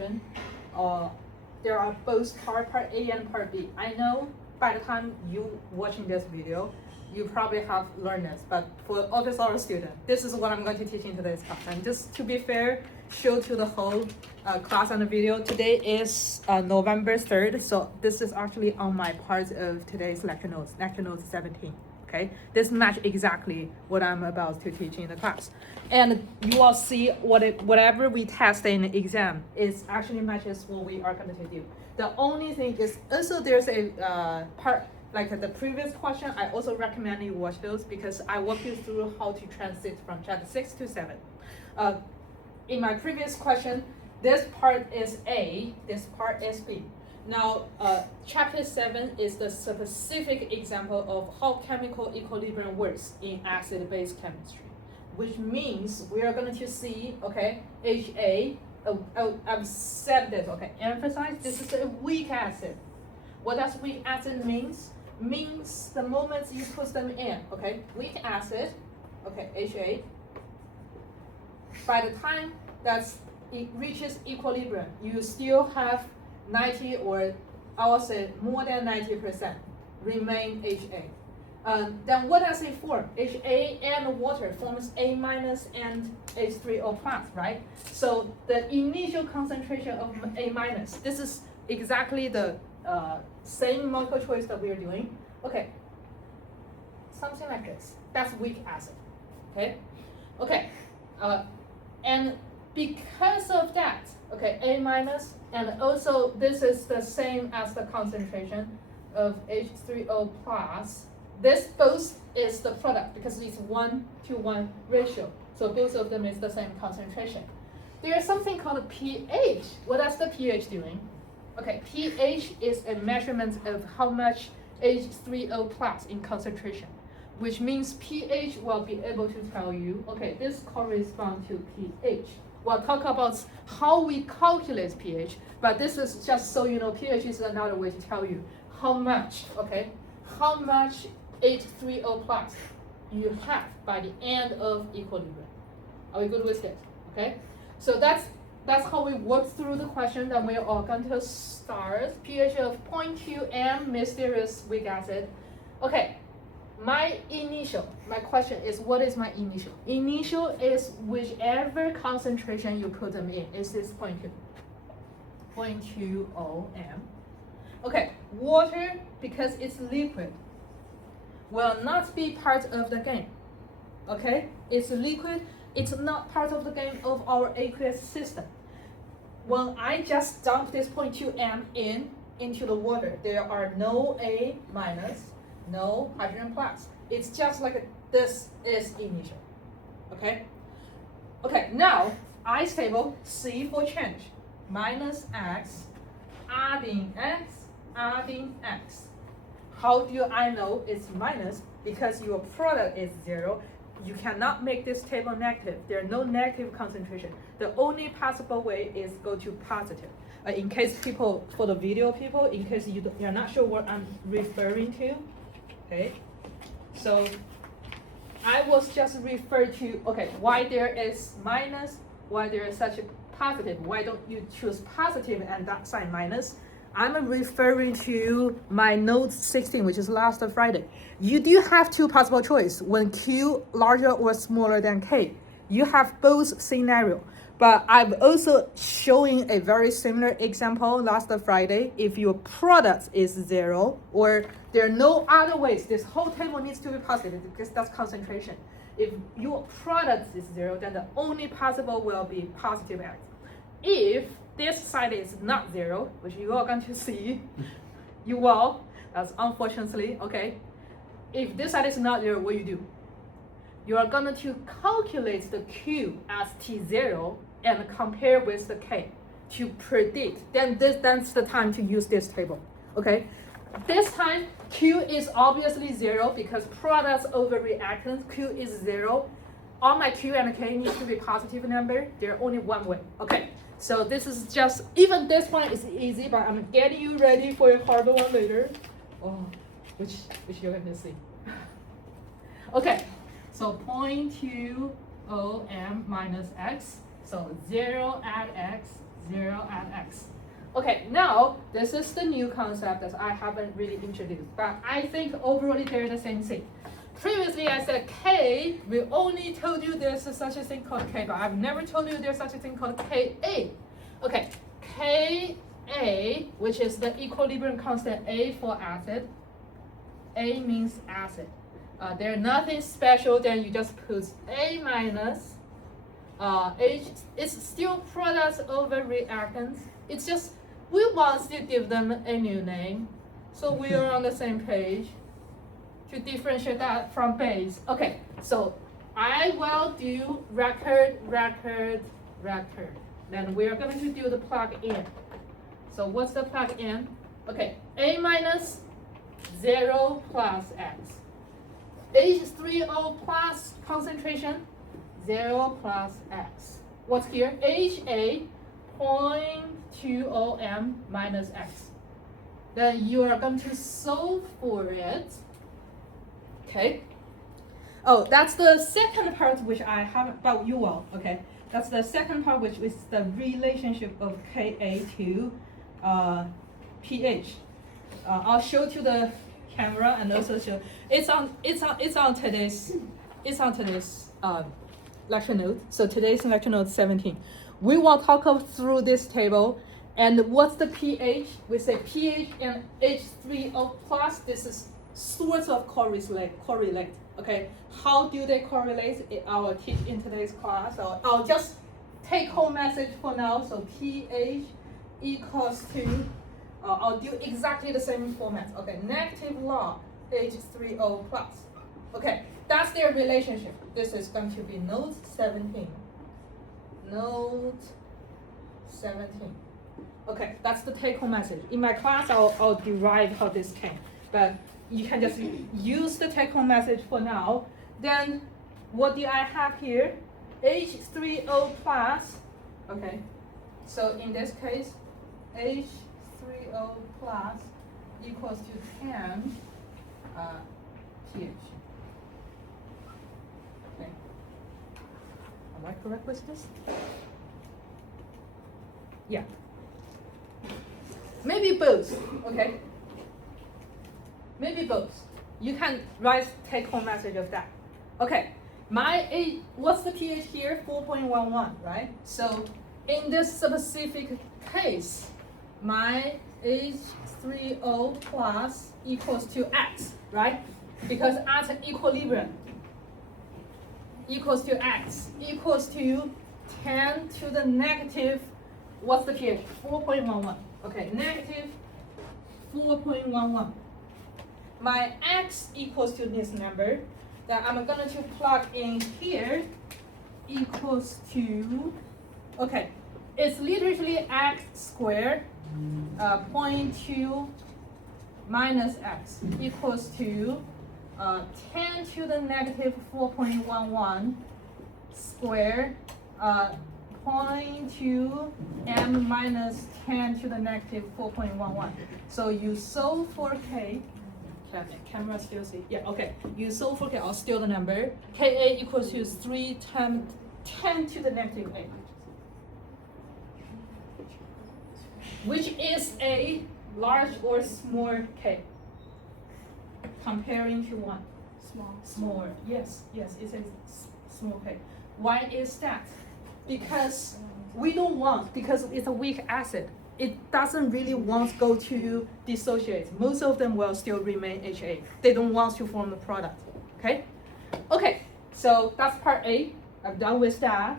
question. There are both part A and part B. I know by the time you watching this video, you probably have learned this, but for office hour student, this is what I'm going to teach in today's class. And just to be fair, show to the whole class on the video. Today is November 3rd, so this is actually on my part of today's lecture notes 17. Okay, this match exactly what I'm about to teach in the class, and you will see whatever we test in the exam is actually matches what we are going to do. The only thing is also there's a part like the previous question. I also recommend you watch those because I walk you through how to transit from chapter 6 to 7. In my previous question, this part is A, this part is B. Now, chapter 7 is the specific example of how chemical equilibrium works in acid-base chemistry, which means we are going to see, okay, HA, I've said this, okay, emphasize this is a weak acid. What does weak acid means? Means the moment you put them in, okay, weak acid, okay, HA, by the time that it reaches equilibrium, you still have 90 or I would say more than 90% remain HA. Then what does it form? HA and water forms A minus and H3O plus, right? So the initial concentration of A minus, this is exactly the same multiple choice that we are doing. Okay, something like this. That's weak acid. Okay, okay, and because of that, okay, A minus, and also this is the same as the concentration of H3O plus. This both is the product because it's 1-to-1 ratio. So both of them is the same concentration. There's something called pH. What is the pH doing? Okay, pH is a measurement of how much H3O plus in concentration, which means pH will be able to tell you, okay, this corresponds to pH. We'll talk about how we calculate pH, but this is just so you know, pH is another way to tell you how much, okay, how much H3O plus you have by the end of equilibrium. Are we good with it? Okay, so that's how we work through the question. Then we are going to start pH of 0.2 m mysterious weak acid. Okay. My question is, what is my initial? Initial is whichever concentration you put them in. Is this 0.20 m? Okay, water, because it's liquid, will not be part of the game. Okay, it's liquid, it's not part of the game of our aqueous system. When I just dump this 0.2 m into the water, there are no A minus, no hydrogen plus. It's just like this is initial. Okay? Okay, now ice table, C for change. Minus X, adding X, adding X. How do I know it's minus? Because your product is 0. You cannot make this table negative. There are no negative concentration. The only possible way is go to positive. In case people, for the video people, in case you're not sure what I'm referring to, okay, so I was just referred to, okay, why there is minus, why there is such a positive, why don't you choose positive and that sign minus? I'm referring to my note 16, which is last Friday. You do have two possible choices. When Q larger or smaller than K, you have both scenario. But I've also showing a very similar example last Friday. If your product is 0 or there are no other ways, this whole table needs to be positive because that's concentration. If your product is 0, then the only possible will be positive X. If this side is not 0, which you are going to see, you will, that's unfortunately, okay. If this side is not 0, what you do? You are going to calculate the Q as T0 and compare with the K to predict. Then that's the time to use this table. Okay. This time Q is obviously 0 because products over reactants. Q is 0. All my Q and K needs to be positive number. There's only one way. Okay. So this is just, even this one is easy, but I'm getting you ready for a harder one later. Oh, which you're going to see. Okay. So 0.20 m minus X. So 0 add X, 0 and x. Okay, now this is the new concept that I haven't really introduced, but I think overall they're the same thing. Previously I said K, we only told you there's such a thing called K, but I've never told you there's such a thing called Ka. Okay, Ka, which is the equilibrium constant A for acid. A means acid. There's nothing special, then you just put A minus H. It's still products over reactants. It's just we want to give them a new name, so we are on the same page to differentiate that from base. Okay, so I will do record. Then we are going to do the plug-in. So what's the plug-in? Okay, A minus 0 plus X. H3O plus concentration 0 plus X. What's here? HA 0.20 m minus X. Then you are going to solve for it. Okay. Oh, that's the second part which I haven't, but you will. Okay. That's the second part, which is the relationship of Ka to pH. I'll show to the camera and also show. It's on today's lecture note. So today's lecture note 17. We will talk through this table. And what's the pH? We say pH and H3O plus. This is sorts of correlate. Okay, how do they correlate? I will teach in today's class. So I'll just take home message for now. So pH equals to, I'll do exactly the same format. Okay, negative log H3O plus. Okay, that's their relationship. This is going to be note 17. Note 17. Okay, that's the take-home message. In my class, I'll derive how this came, but you can just use the take-home message for now. Then, what do I have here? H3O plus. Okay, so in this case, H3O plus equals to 10 pH. Okay, am I correct with this? Yeah. Maybe both, okay? Maybe both. You can write take-home message of that. Okay, what's the pH here? 4.11, right? So in this specific case, my H3O plus equals to X, right? Because at equilibrium equals to X equals to 10 to the negative, what's the pH? 4.11. Okay, negative 4.11. My X equals to this number that I'm going to plug in here equals to, okay, it's literally X squared, 0.2 minus X equals to 10 to the negative 4.11 squared, 0.2 m minus 10 to the negative 4.11. So you solve for K. Camera still see? Yeah, okay. You solve for K, I'll steal the number. Ka equals to 3 times 10 to the negative 8. Which is a large or small K? Comparing to one. Small. Yes, it's a small K. Why is that? Because we don't want, because it's a weak acid, it doesn't really want to go to dissociate. Most of them will still remain HA. They don't want to form the product, okay? Okay, so that's part A. I'm done with that.